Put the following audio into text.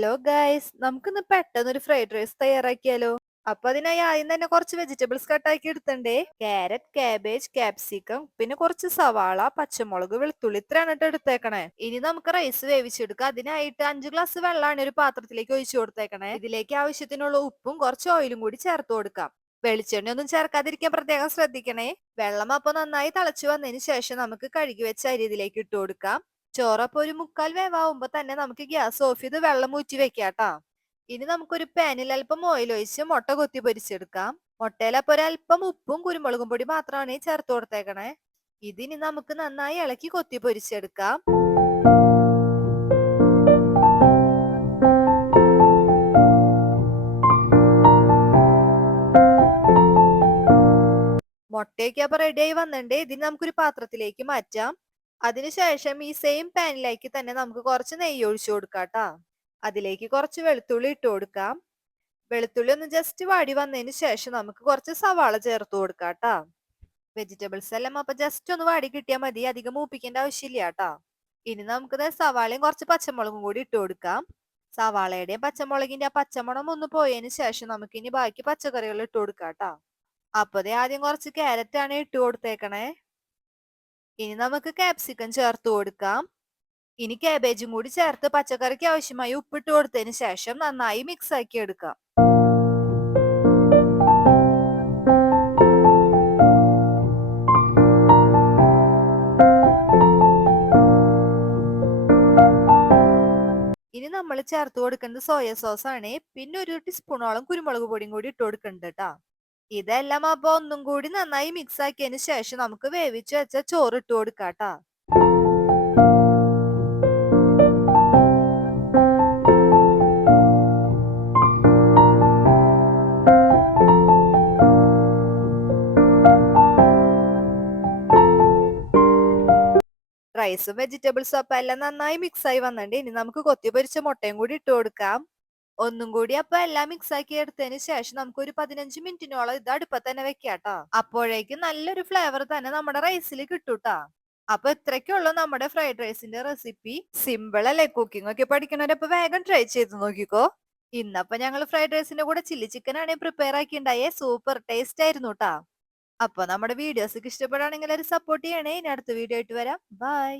Hello guys, നമുക്കിന്ന് പെട്ടെന്നൊരു fried rice തയ്യാറാക്കിയാലോ? അപ്പൊ അതിനായി ആദ്യം തന്നെ കുറച്ച് വെജിറ്റബിൾസ് കട്ടാക്കി എടുത്തണ്ടേ. ക്യാരറ്റ്, കാബേജ്, ക്യാപ്സിക്കം, പിന്നെ കുറച്ച് സവാള, പച്ചമുളക്, വെളുത്തുള്ളി, ഇത്രയാണ് ട്ടോ എടുത്തേക്കണേ. ഇനി നമുക്ക് റൈസ് വേവിച്ചെടുക്കാം. അതിനായിട്ട് 5 ഗ്ലാസ് വെള്ളമാണ് ഒരു പാത്രത്തിലേക്ക് ഒഴിച്ചു കൊടുത്തേക്കണേ. ഇതിലേക്ക് ആവശ്യത്തിനുള്ള ഉപ്പും കുറച്ച് ഓയിലും കൂടി ചേർത്ത് കൊടുക്കാം. വെളിച്ചെണ്ണ ഒന്നും ചേർക്കാതിരിക്കാൻ പ്രത്യേകം ശ്രദ്ധിക്കണേ. വെള്ളം അപ്പൊ നന്നായി തിളച്ചു വന്നതിന് ശേഷം നമുക്ക് കഴുകി വെച്ച അരി ഇതിലേക്ക് ഇട്ട് കൊടുക്കാം. ചോറപ്പൊ ഒരു 3/4 വേവാകുമ്പോ തന്നെ നമുക്ക് ഗ്യാസ് ഓഫ് ചെയ്ത് വെള്ളം ഊറ്റി വെക്കാട്ടാ. ഇനി നമുക്കൊരു പാനിൽ അല്പം ഓയിൽ ഒഴിച്ച് മുട്ട കൊത്തി പൊരിച്ചെടുക്കാം. മുട്ടയിൽ അപ്പൊ ഒരല്പം ഉപ്പും കുരുമുളകും പൊടി മാത്രമാണ് ചേർത്ത് കൊടുത്തേക്കണേ. ഇതിനി നമുക്ക് നന്നായി ഇളക്കി കൊത്തി പൊരിച്ചെടുക്കാം. മുട്ടയൊക്കെ അപ്പൊ റെഡിയായി വന്നിട്ടുണ്ട്. ഇതിന് നമുക്കൊരു പാത്രത്തിലേക്ക് മാറ്റാം. അതിനുശേഷം ഈ സെയിം പാനിലേക്ക് തന്നെ നമുക്ക് കുറച്ച് നെയ്യ് ഒഴിച്ചു കൊടുക്കാട്ടാ. അതിലേക്ക് കുറച്ച് വെളുത്തുള്ളി ഇട്ട് കൊടുക്കാം. വെളുത്തുള്ളി ഒന്ന് ജസ്റ്റ് വാടി വന്നതിന് ശേഷം നമുക്ക് കുറച്ച് സവാള ചേർത്ത് കൊടുക്കാട്ടാ. വെജിറ്റബിൾസ് എല്ലാം അപ്പൊ ജസ്റ്റ് ഒന്ന് വാടി കിട്ടിയാൽ മതി, അധികം മൂപ്പിക്കേണ്ട ആവശ്യമില്ല കേട്ടാ. ഇനി നമുക്കിത് സവാളയും കുറച്ച് പച്ചമുളകും കൂടി ഇട്ട് കൊടുക്കാം. സവാളയുടെയും പച്ചമുളകിന്റെ ആ പച്ചമണം ഒന്ന് പോയതിന് ശേഷം നമുക്ക് ഇനി ബാക്കി പച്ചക്കറികൾ ഇട്ട് കൊടുക്കാട്ടാ. അപ്പതേ ആദ്യം കുറച്ച് ക്യാരറ്റ് ആണ് ഇട്ട് കൊടുത്തേക്കണേ. ഇനി നമുക്ക് ക്യാപ്സിക്കം ചേർത്ത് കൊടുക്കാം. ഇനി കാബേജും കൂടി ചേർത്ത് പച്ചക്കറിക്ക് ആവശ്യമായി ഉപ്പിട്ട് കൊടുത്തതിന് ശേഷം നന്നായി മിക്സ് ആക്കി എടുക്കാം. ഇനി നമ്മൾ ചേർത്ത് കൊടുക്കുന്നത് സോയ സോസ് ആണ്. പിന്നെ ഒരു ടീസ്പൂണോളം കുരുമുളക് പൊടിയും കൂടി ഇട്ട് കൊടുക്കുന്നുണ്ട് കേട്ടാ. ഇതെല്ലാം അപ്പൊ ഒന്നും കൂടി നന്നായി മിക്സ് ആക്കിയതിന് ശേഷം നമുക്ക് വേവിച്ച് വെച്ച ചോറ് ഇട്ട് കൊടുക്കാട്ടാ. റൈസും വെജിറ്റബിൾസും അപ്പൊ എല്ലാം നന്നായി മിക്സ് ആയി വന്നിട്ടുണ്ട്. ഇനി നമുക്ക് കൊത്തി പൊരിച്ച മുട്ടയും കൂടി ഇട്ട് കൊടുക്കാം. ഒന്നും കൂടി അപ്പൊ എല്ലാം മിക്സ് ആക്കി എടുത്തതിന് ശേഷം നമുക്ക് ഒരു 15 മിനിറ്റിനോളം ഇത് അടുപ്പത്ത് തന്നെ വെക്കാട്ടോ. അപ്പോഴേക്കും നല്ലൊരു ഫ്ലേവർ തന്നെ നമ്മുടെ റൈസിൽ കിട്ടൂട്ടാ. അപ്പൊ ഇത്രയ്ക്കുള്ളൂ നമ്മുടെ ഫ്രൈഡ് റൈസിന്റെ റെസിപ്പി. സിമ്പിൾ അല്ലേ? കുക്കിംഗ് ഒക്കെ പഠിക്കണവരപ്പൊ വേഗം ട്രൈ ചെയ്ത് നോക്കിക്കോ. ഇന്നപ്പൊ ഞങ്ങൾ ഫ്രൈഡ് റൈസിന്റെ കൂടെ ചില്ലി ചിക്കൻ ആണ് പ്രിപ്പയർ ആക്കിണ്ടായേ. സൂപ്പർ ടേസ്റ്റ് ആയിരുന്നു ട്ടാ. അപ്പൊ നമ്മുടെ വീഡിയോസ് ഇഷ്ടപ്പെടുകയാണെങ്കിൽ ഒരു സപ്പോർട്ട് ചെയ്യണേ. ഇനി അടുത്ത വീഡിയോ ആയിട്ട് വരാം. ബൈ.